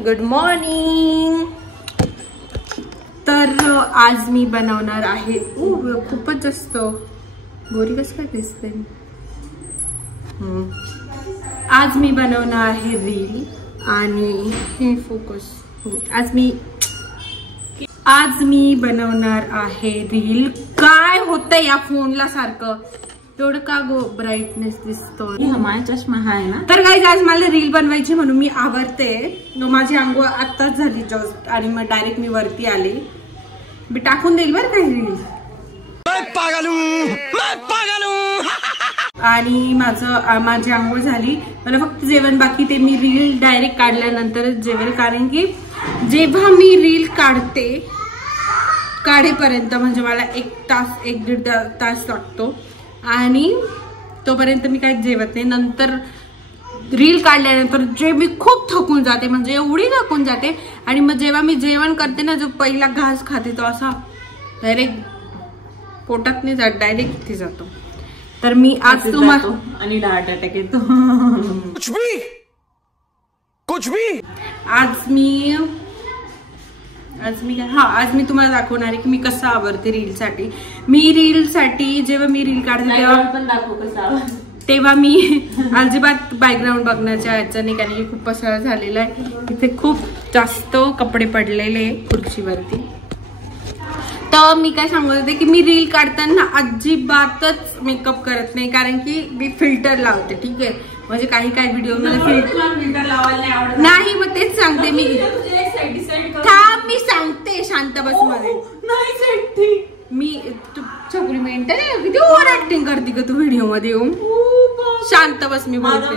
Good morning. तर आज मी बनवणार आहे खूपच जास्त गोरी कसं काय दिसते। आज मी बनवणार आहे रील आणि हे फोकस। आज मी बनवणार आहे रील। काय होतं या फोनला सारखं तेवढं का गो ब्राईटनेस दिसतोय। माझा चष्मा आहे ना। तर गाईज आज मला रील बनवायची म्हणून मी आवरते। माझी आंघोळ आत्ताच झाली जस्ट आणि मग डायरेक्ट मी वरती आले। मी टाकून देईल बरं काही रील। आणि माझी आंघोळ झाली, मला फक्त जेवण बाकी। ते मी रील डायरेक्ट काढल्यानंतरच जेवेल, कारण की जेव्हा मी रील काढेपर्यंत म्हणजे मला 1-1.5 तास लागतो आणि तोपर्यंत मी काही जेवत नाही। नंतर रील काढल्यानंतर जे मी खूप थकून जाते, म्हणजे एवढी थकून जाते। आणि मग जेव्हा मी जेवण करते ना, जो पहिला घास खाते तो असा डायरेक्ट पोटात नाही जात, डायरेक्ट इथे जातो। तर मी आज तुम्हाला आणि हार्ट अटॅक येतो। कुछ भी आज मी तुम्हाला दाखवणार आहे की मी कसं आवरते रील साठी। जेव्हा मी रील काढते तेव्हा पण दाखव कसं तेव्हा मी अजिबात बॅकग्राऊंड बघण्याच्या ह्याचं नाही, कारण की खूप पसारा झालेला आहे। इथे खूप जास्त कपडे पडलेले खुर्चीवरती। तर मी काय सांगत होते की मी रील काढताना अजिबातच मेकअप करत नाही, कारण की मी फिल्टर लावते। ठीक आहे, म्हणजे काही व्हिडिओ मला फिल्टर लावायला नाही, मग तेच सांगते मी। थांब, मी सांगते, शांत बस मध्ये। मी छकुली मेंटल आहे, किती ओव्हर ऍक्टिंग करते का तू व्हिडिओ मध्ये येऊन। शांत बस, मी बोलते।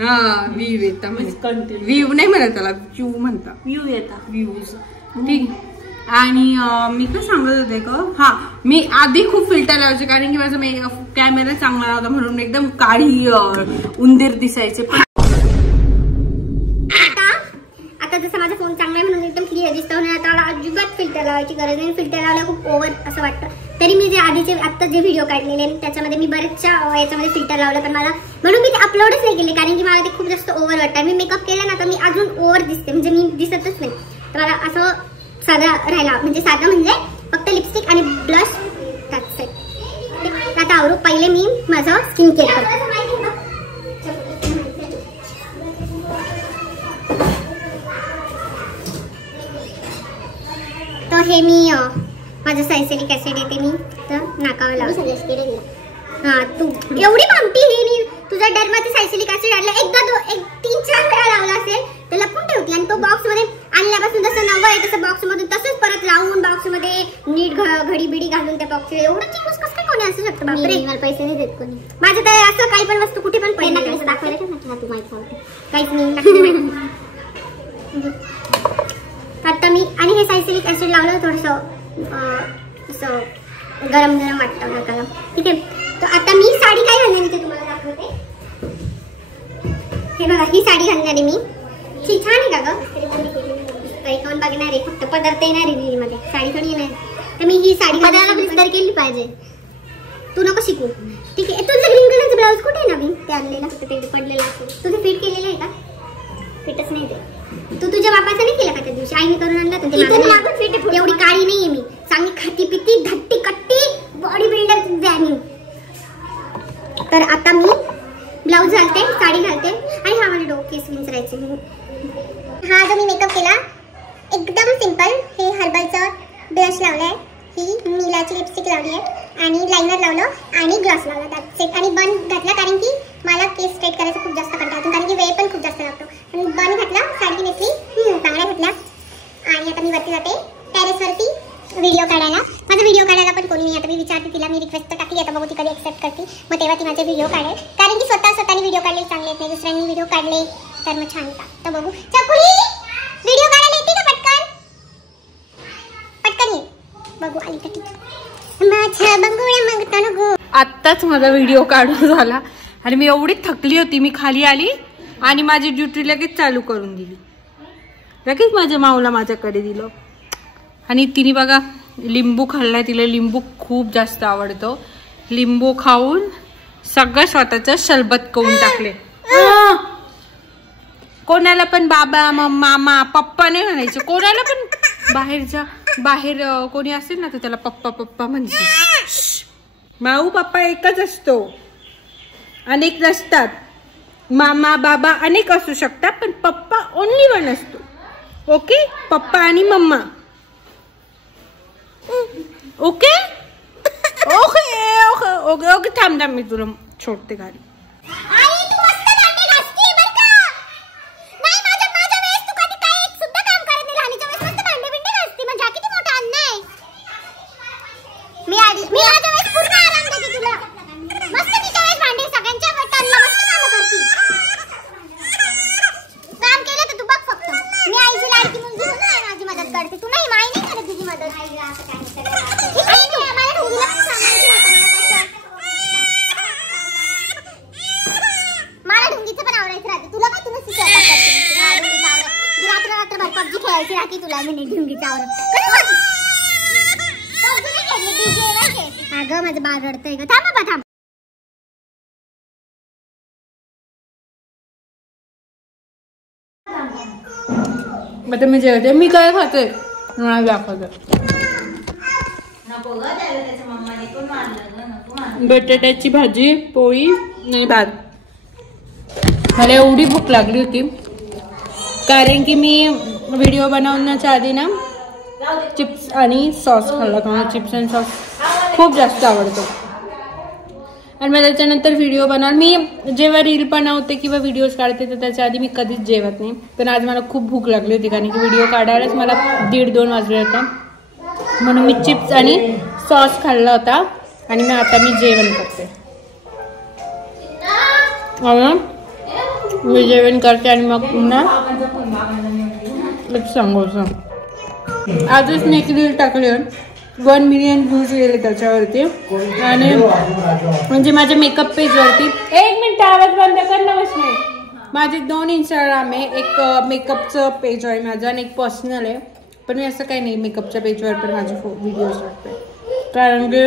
हा, व्ह्यू येता म्हणजे व्ह्यू नाही म्हणत त्याला, व्ह्यू म्हणता। व्ह्यू येता, व्ह्यूज। ठीक। आणि मी काय सांगत होते का, हा मी आधी खूप फिल्टर लावायचे, कारण की माझा कॅमेरा चांगला नव्हता म्हणून एकदम काळी उंदीर दिसायचे। आता जसं माझा फोन चांगला आहे म्हणून एकदम क्लिअर दिसतो, आता अजिबात फिल्टर लावायची गरज नाही। फिल्टर लावला खूप ओव्हर असं वाटतं। तरी मी जे आधीचे आत्ता जे व्हिडिओ काढलेले त्याच्यामध्ये मी बरेचशा याच्यामध्ये फिल्टर लावलं, पण मला म्हणून मी ते अपलोडच नाही केले, कारण की मला ते खूप जास्त ओव्हर वाटतं। मी मेकअप केला ना तर मी अजून ओव्हर दिसते, म्हणजे मी दिसतच नाही। तर मला असं साधा राहिला, म्हणजे फक्त लिपस्टिक आणि ब्लश टाकते। आता आवरू, पहिले मी माझं स्किन केअर करते। तर हे मी माझं सॅलिसिलिक ऍसिड येते मी तर नाकावर लावते। हा, तू एवढी भामटी ही तुझ्या डरमध्ये सॅलिसिलिक ऍसिड आणलं 3-4 वेळा लावला असेल तर लपून ठेवते, आणि तो बॉक्स मध्ये आणल्यापासून जसं नवं आहे तसं बॉक्स मधून तसंच परत लावून बॉक्स मध्ये नीट घडी बिडी घालून त्या बॉक्स एवढं चिकूस कसं काय कोणी असू शकतं। बापरे, मला पैसे नाही देत कोणी। माझं तर असं काही पण वस्तू कुठे पण पैसे दाखवायला तू माहिती काहीच नाही। आता मी आणि हे सॅलिसिलिक ऍसिड लावलं थोडंसं असं गरम वाटतं नाकाला। ठीक आहे, तर आता मी साडी काय घालणार ते तुम्हाला दाखवते। हे बघा, ही साडी घालणार आहे मी। छान आहे का गं? कोण बघणार आहे, फक्त पदार्थ येणार आहे रील मध्ये, साडी थोडी येणार। तर मी ही साडी विस्तार केली पाहिजे, तू नको शिकू। ठीक आहे, तुझं ग्रीन कलरचं ब्लाऊज कुठे आहे नवीन ते आणलेला पडलेला असेल, तुझं फिट केलेलं आहे का? फिटच नाही ते, तू तुझ्या बापाचं नाही केलं का त्या दिवशी? आईने करून आणला तर एवढी काळी नाहीये मी, चांगली खाती पिती धट्टी कट्टी बॉडी बिल्डर जाणी। तर आता मी ब्लाऊज घालते, साडी घालते आणि हा माझे डोके विंचरायचे। हा जो मी मेकअप केला एकदम सिंपल, हे हर्बलचं ब्लश लावलंय, ही नीलाची लिपस्टिक लावली आहे आणि लायनर लावलं आणि ग्लॉस लावला त्यात सेट, आणि बन घातला, कारण की मला केस स्ट्रेट करायचं खूप जास्त कंटाळा येतो, कारण की वेळ पण खूप जास्त लागतो। आणि बन घातला, साडी नेसली, चांगल्या घातल्या, आणि आता मी वरती जाते टेरेसवरती व्हिडिओ काढायला। माझा व्हिडिओ काढायला पण कोणी नाही। आता मी विचारते तिला, मी रिक्वेस्ट टाकली, आता बघू ती कधी एक्सेप्ट करते, मग तेव्हा ती माझे व्हिडिओ काढेल, कारण की स्वतःने व्हिडिओ काढले चांगले येत नाही, दुसऱ्यांनी व्हिडिओ काढले तर मग छान का। तर बघू, चकुली व्हिडिओ काढायला येते का? पटकन ये, बघू आली का? ठीक, माझ्या बंगुळ्या मागता नको। आत्ताच माझा व्हिडिओ काढून झाला आणि मी एवढी थकली होती, मी खाली आली आणि माझी ड्युटी लगेच चालू करून दिली, लगेच माझ्या माऊला माझ्याकडे दिलं। आणि तिने बघा लिंबू खाल्लाय, तिला लिंबू खूप जास्त आवडतो। लिंबू खाऊन सगळं स्वतःचं शरबत करून टाकले। कोणाला पण बाबा मामा पप्पा नाही म्हणायचं. कोणाला पण बाहेर कोणी असेल ना तर त्याला पप्पा पप्पा म्हणजे. माऊ पप्पा एकच असतो, अनेक नसतात. मामा बाबा अनेक असू शकतात पण पप्पा ओनली वन असतो. ओके, पप्पा आणि मम्मा. Okay okay okay okay okay. थांब मी तुला छोडते गाडी. अगं माझं बाळ रडतंय ग. थांब बाबा थांब. आता मी जेवते. मी काय खाते मला दाखवते. बटाट्याची भाजी, पोळी आणि भात. मला एवढी भूक लागली होती कारण की मी व्हिडिओ बनवण्याच्या आधी ना चिप्स आणि सॉस खाल्ला होता. मला चिप्स आणि सॉस खूप जास्त आवडतो आणि मग त्याच्यानंतर व्हिडिओ बनवणार. मी जेव्हा रील बनवते किंवा व्हिडिओज काढते तर त्याच्या आधी मी कधीच जेवत नाही. पण आज मला खूप भूक लागली होती कारण की व्हिडिओ काढायलाच मला 1:30-2 वाजले होता. म्हणून मी चिप्स आणि सॉस खाल्ला होता आणि मग आता मी जेवण करते. मी जेवण करते आणि मग पुन्हा सांगायचं. आजच मी एक रील टाकली 1 मिलियन व्ह्यूज गेले त्याच्यावरती आणि म्हणजे माझ्या मेकअप पेजवरती. 1 मिनिट आवाज बंद कर ना वैष्णवी. माझे 2 इंस्टाग्राम आहे. एक मेकअपचं पेज आहे माझं आणि एक पर्सनल आहे. पण मी असं काही नाही मेकअपच्या पेजवर पण माझे व्हिडिओज टाकते कारण की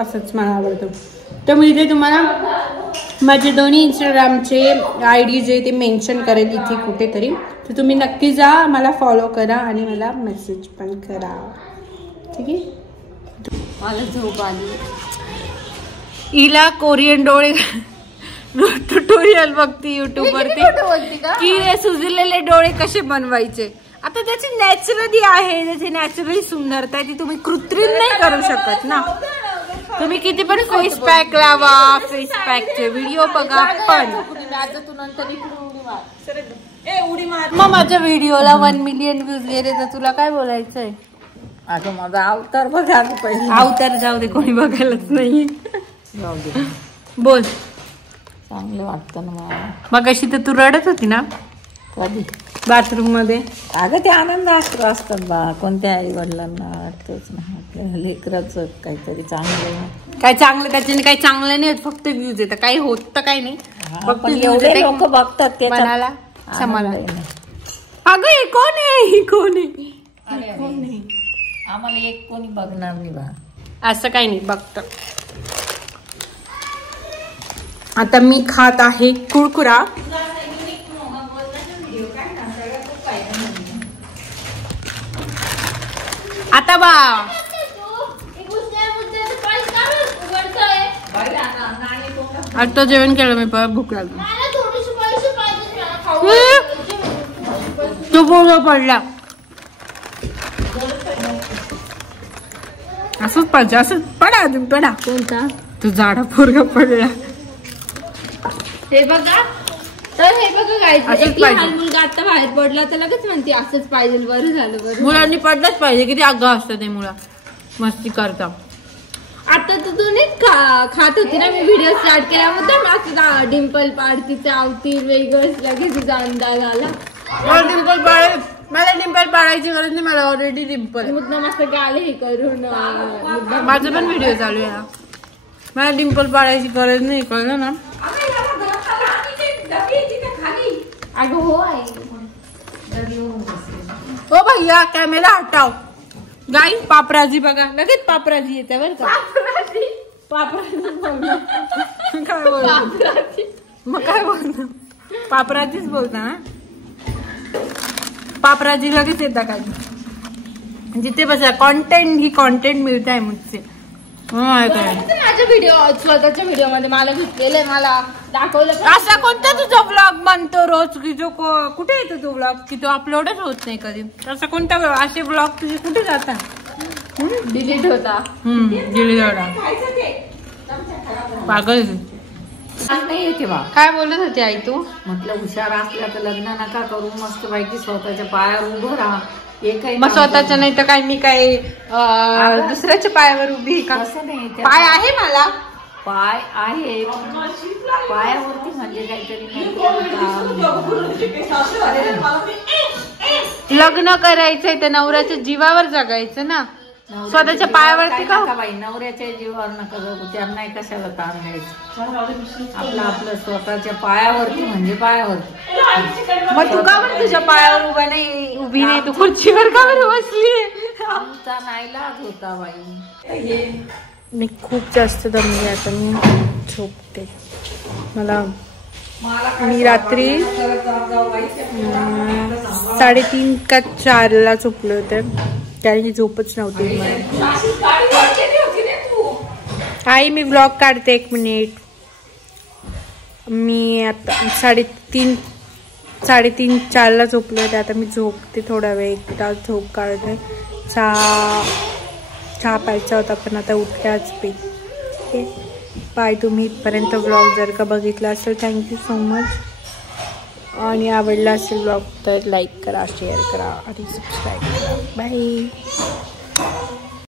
असंच मला आवडतं. तर मी इथे तुम्हाला माझे 2 इंस्टाग्रामचे ID जे ते मेन्शन करेल इथे कुठेतरी. तर तुम्ही नक्की जा, मला फॉलो करा आणि मला मेसेज पण करा. ठीक आहे. मला झोप आली. हिला कोरियन डोळे ट्युटोरियल बघती युट्यूब वरती की सुजलेले डोळे कसे बनवायचे. आता त्याची नॅचरली आहे, त्याची नॅचरली सुंदरता आहे ती तुम्ही कृत्रिम नाही करू शकत ना. तुम्ही किती पण फेस पॅक लावा, फेस पॅकचे व्हिडिओ बघा पण मग माझ्या व्हिडिओला 1 मिलियन व्ह्यूज गेले तर तुला काय बोलायचंय. अगं माझा अवतार बघा पहिले. अवतार जाऊ दे, कोणी बघायलाच नाही. बोल. चांगलं वाटतं ना मला. मग अशी तर तू रडत होती ना कधी बाथरूम मध्ये. अगं ते आनंद असतात बा. कोणत्या आई वडिलांना वाटतच ना आपल्या लेकराचं काहीतरी चांगलं. काय चांगलं त्याच्याने काही चांगलं नाही, फक्त व्ह्यूज येतं. काही होत तर काही नाही, फक्त एवढे लोक बघतात ते मनाला समाधान. अगं हे कोण आहे, ही कोण आहे. आम्हाला एक कोणी बघणार नाही बा. असं काही नाही बघत. आता मी खात आहे कुरकुरा. आता बा आता जेवण केलं मी, परत भूक लागली. तू पोरगा पडला. असंच पाहिजे, असंच पडा पडा. कोणता तू जाडा पोरगा पडला. हे बघा, तर हे बघा गायचं लहान मुलगा आता बाहेर पडला तर लगेच म्हणते असंच पाहिजे. बरं झालं, बरं. मुलांनी पडलंच पाहिजे. किती आगाऊ असतं ते मुला, मस्ती करता. आता तर तू नाही खात होती ना, मी व्हिडिओ स्टार्ट केला होता. डिंपल पाडती चावती वेगळंच लगेच तुझा अंदाज आला. मला डिंपल पाडायची गरज नाही, मला ऑलरेडी डिंपल. मुद्दा मस्त गाले हे करून माझं पण व्हिडिओ चालू आहे. मला डिंपल पाडायची गरज नाही, कळलं ना. अगं हो आहे. हो भैया कॅमेरा हटाव. गाई पापराजी बघा, लगेच पापराजी येते बरं का. पापराजी काय बोलतो, मग काय बोलतो, पापराजीच बोलता ना. पापराजी लगेच येतात काय जिथे बसा कंटेंट ही कंटेंट मिळत आहे मुझसे. माझ्या व्हिडिओ स्वतःच्या व्हिडिओ मध्ये मला घेतलेलं मला दाखवलं. असा कोणता तुझा ब्लॉग बनतो रोज की जो कुठे येतो तो ब्लॉग की तो अपलोडच होत नाही कधी? असा कोणता असे ब्लॉग तुझे कुठे जातात? डिलीट होता. डिलीट होता. पागल नाही येते बा. काय बोलत होती आई तू? म्हटलं हुशार असल्या तर लग्न नका करू, मस्त पैकी स्वतःच्या पायावर उभं राहा. मग स्वतःच्या नाही तर काय मी काय दुसऱ्याच्या पायावर उभी का? पाय आहे मला, पाय आहे पायावरती म्हणजे काहीतरी लग्न करायचंय तर नवऱ्याच्या जीवावर जगायचं ना, स्वतःच्या पायावरती का? बाई नवऱ्याच्या जीवावर नका जगू, त्यांना कशाला ताण घ्यायचं. आपलं आपलं स्वतःच्या पायावरती म्हणजे पायावरती. मग तू का बरं तुझ्या पायावर उभी नाही, तू खुर्चीवर का बरं बसली? आमचा नाईलाज होता बाई. मी खूप जास्त दमले, आता मी झोपते. मी रात्री 3:30 का 4ला झोपले होते, कारण की झोपच नव्हती मला. आई मी व्लॉग काढते 1 मिनिट. मी आता 3:30 4ला झोपले होते, आता मी झोपते थोडा वेळ, 1 तास झोप काढते. चहा प्यायचा होता पण आता उठल्याच पे. ठीक आहे, बाय. तुम्ही इथपर्यंत व्लॉग जर का बघितला असेल थँक्यू सो मच. आणि आवडला असेल व्लॉग तर लाईक करा, शेअर करा आणि सबस्क्राईब करा. बाय.